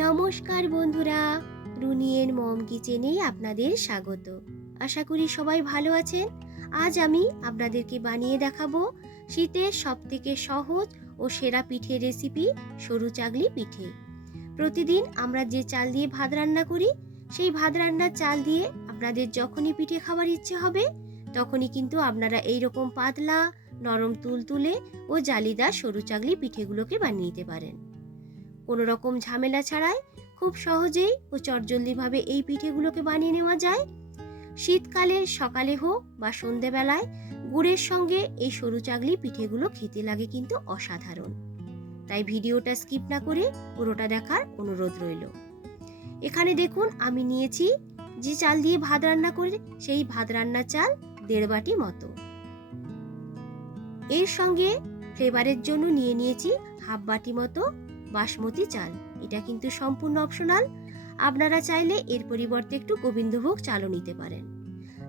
নমস্কার বন্ধুরা, রুনিয়ের মম কিচেনে আপনাদের স্বাগত। আশা করি সবাই ভালো আছেন। আজ আমি আপনাদেরকে বানিয়ে দেখাবো শীতের সবথেকে সহজ ও সেরা পিঠে রেসিপি সরু চাগলি পিঠে। প্রতিদিন আমরা যে চাল দিয়ে ভাত রান্না করি, সেই ভাত রান্নার চাল দিয়ে আপনাদের যখনই পিঠে খাবার ইচ্ছে হবে, তখনই কিন্তু আপনারা এইরকম পাতলা, নরম তুলতুলে ও জালিদার সরু চাগলি পিঠেগুলোকে বানিয়ে নিতে পারেন। কোনো রকম ঝামেলা ছাড়াই খুব সহজেই ও চটজলদিভাবে এই পিঠেগুলোকে বানিয়ে নেওয়া যায়। শীতকালের সকালে হোক বা সন্ধেবেলায় গুড়ের সঙ্গে এই সরু চাগলি পিঠেগুলো খেতে লাগে কিন্তু অসাধারণ। তাই ভিডিওটা স্কিপ না করে পুরোটা দেখার অনুরোধ রইল। এখানে দেখুন আমি নিয়েছি যে চাল দিয়ে ভাত রান্না করে সেই ভাত রান্নার চাল 1.5 বাটি মতো। এর সঙ্গে ফ্লেভারের জন্য নিয়ে নিয়েছি 1/2 বাটি মতো বাসমতি চাল। এটা কিন্তু সম্পূর্ণ অপশনাল, আপনারা চাইলে এর পরিবর্তে একটু গোবিন্দভোগ চালও নিতে পারেন।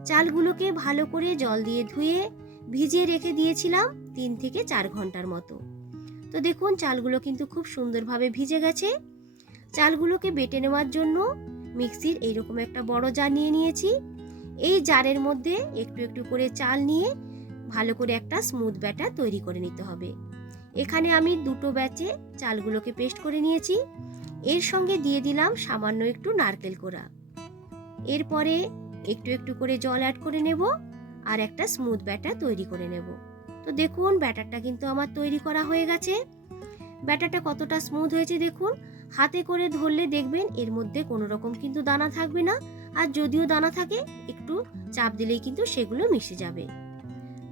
চালগুলোকে ভালো করে জল দিয়ে ধুয়ে ভিজিয়ে রেখে দিয়েছিলাম 3 থেকে 4 ঘন্টার মতো। তো দেখুন চালগুলো কিন্তু খুব সুন্দরভাবে ভিজে গেছে। চালগুলোকে বেটে নেওয়ার জন্য মিক্সির এইরকম একটা বড় জার নিয়ে নিয়েছি। এই জারের মধ্যে একটু একটু করে চাল নিয়ে ভালো করে একটা স্মুথ ব্যাটার তৈরি করে নিতে হবে। এখানে আমি 2 ব্যাচে চালগুলোকে পেস্ট করে নিয়েছি। এর সঙ্গে দিয়ে দিলাম সামান্য একটু নারকেল কোড়া। এরপরে একটু একটু করে জল অ্যাড করে নেব আর একটা স্মুথ ব্যাটার তৈরি করে নেব। তো দেখুন ব্যাটারটা কিন্তু আমার তৈরি করা হয়ে গেছে। ব্যাটারটা কতটা স্মুথ হয়েছে দেখুন, হাতে করে ধরলে দেখবেন এর মধ্যে কোনো রকম কিন্তু দানা থাকবে না, আর যদিও দানা থাকে একটু চাপ দিলেই কিন্তু সেগুলো মিশে যাবে।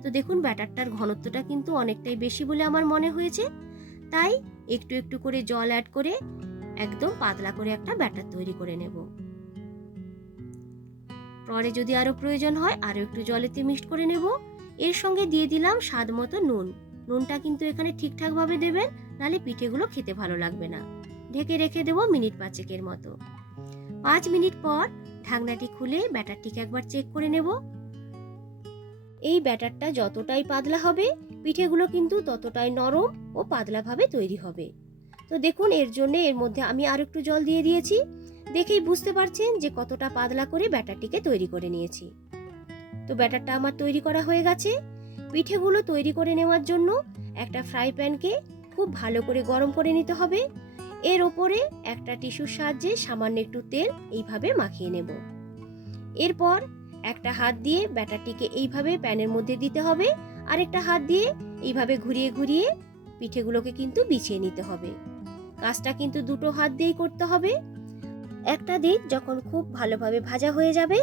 তো দেখুন ব্যাটারটার ঘনত্বটা কিন্তু অনেকটাই বেশি বলে আমার মনে হয়েছে, তাই একটু একটু করে জল অ্যাড করে একদম পাতলা করে একটা ব্যাটার তৈরি করে নেব। পরে যদি আরো প্রয়োজন হয় আরো একটু জলেতে মিক্সড করে নেব। এর সঙ্গে দিয়ে দিলাম স্বাদ মতো নুন। নুনটা কিন্তু এখানে ঠিকঠাক ভাবে দেবেন, নালে পিঠেগুলো খেতে ভালো লাগবে না। ঢেকে রেখে দেবো মিনিট 5 মতো। 5 মিনিট পর ঢাকনাটি খুলে ব্যাটারটিকে একবার চেক করে নেব। এই ব্যাটারটা যতটাই পাতলা হবে পিঠেগুলো কিন্তু ততটাই নরম ও পাতলাভাবে তৈরি হবে। তো দেখুন এর জন্য এর মধ্যে আমি আর একটু জল দিয়ে দিয়েছি। দেখেই বুঝতে পারছেন যে কতটা পাতলা করে ব্যাটারটিকে তৈরি করে নিয়েছি। তো ব্যাটারটা আমার তৈরি করা হয়ে গেছে। পিঠেগুলো তৈরি করে নেওয়ার জন্য একটা ফ্রাই প্যানকে খুব ভালো করে গরম করে নিতে হবে। এর ওপরে একটা টিস্যুর সাহায্যে সামান্য একটু তেল এইভাবে মাখিয়ে নেব। এরপর একটা হাত দিয়ে ব্যাটারটিকে এইভাবে প্যানের মধ্যে দিতে হবে, আর একটা হাত দিয়ে এইভাবে ঘুরিয়ে ঘুরিয়ে পিঠেগুলোকে কিন্তু বিছিয়ে নিতে হবে। কাজটা কিন্তু 2 হাত দিয়েই করতে হবে। একটা দিক যখন খুব ভালোভাবে ভাজা হয়ে যাবে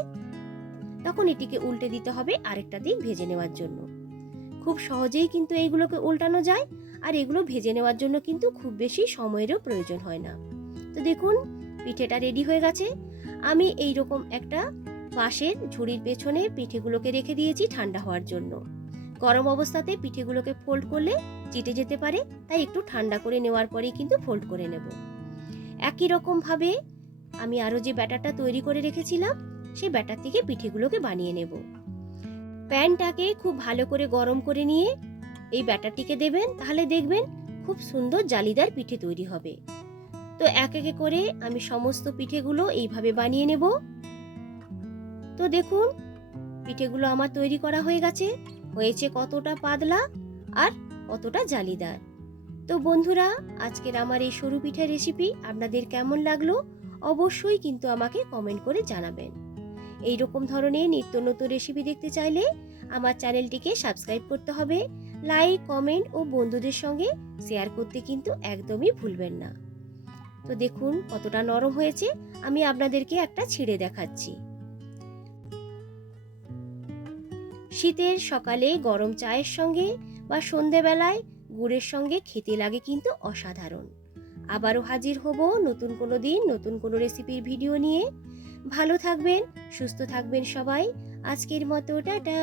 তখন এটিকে উল্টে দিতে হবে আরেকটা দিক ভেজে নেওয়ার জন্য। খুব সহজেই কিন্তু এইগুলোকে উল্টানো যায়, আর এগুলো ভেজে নেওয়ার জন্য কিন্তু খুব বেশি সময়েরও প্রয়োজন হয় না। তো দেখুন পিঠেটা রেডি হয়ে গেছে। আমি এইরকম একটা পাশের ঝুড়ির পেছনে পিঠেগুলোকে রেখে দিয়েছি ঠান্ডা হওয়ার জন্য। গরম অবস্থাতে পিঠেগুলোকে ফোল্ড করলে চিটে যেতে পারে, তাই একটু ঠান্ডা করে নেওয়ার পরেই কিন্তু ফোল্ড করে নেব। একই রকম ভাবে আমি আরো যে ব্যাটারটা তৈরি করে রেখেছিলাম সেই ব্যাটার থেকে পিঠেগুলোকে বানিয়ে নেব। প্যানটাকে খুব ভালো করে গরম করে নিয়ে এই ব্যাটারটিকে দেবেন, তাহলে দেখবেন খুব সুন্দর জালিদার পিঠে তৈরি হবে। তো এক এক করে আমি সমস্ত পিঠেগুলো এইভাবে বানিয়ে নেব। তো দেখুন পিঠেগুলো আমার তৈরি করা হয়ে গেছে। হয়েছে কতটা পাতলা আর কতটা জালিদার। তো বন্ধুরা আজকের আমার এই সরু পিঠার রেসিপি আপনাদের কেমন লাগলো অবশ্যই কিন্তু আমাকে কমেন্ট করে জানাবেন। এই রকম ধরনের নিত্য নতুন রেসিপি দেখতে চাইলে আমার চ্যানেলটিকে সাবস্ক্রাইব করতে হবে। লাইক, কমেন্ট ও বন্ধুদের সঙ্গে শেয়ার করতে কিন্তু একদমই ভুলবেন না। তো দেখুন কতটা নরম হয়েছে, আমি আপনাদেরকে একটা ছিঁড়ে দেখাচ্ছি। শীতের সকালে গরম চায়ের সঙ্গে বা সন্ধেবেলায় গুড়ের সঙ্গে খেতে লাগে কিন্তু অসাধারণ। আবারও হাজির হব নতুন কোনো দিন নতুন কোনো রেসিপির ভিডিও নিয়ে। ভালো থাকবেন, সুস্থ থাকবেন সবাই। আজকের মতো টাটা।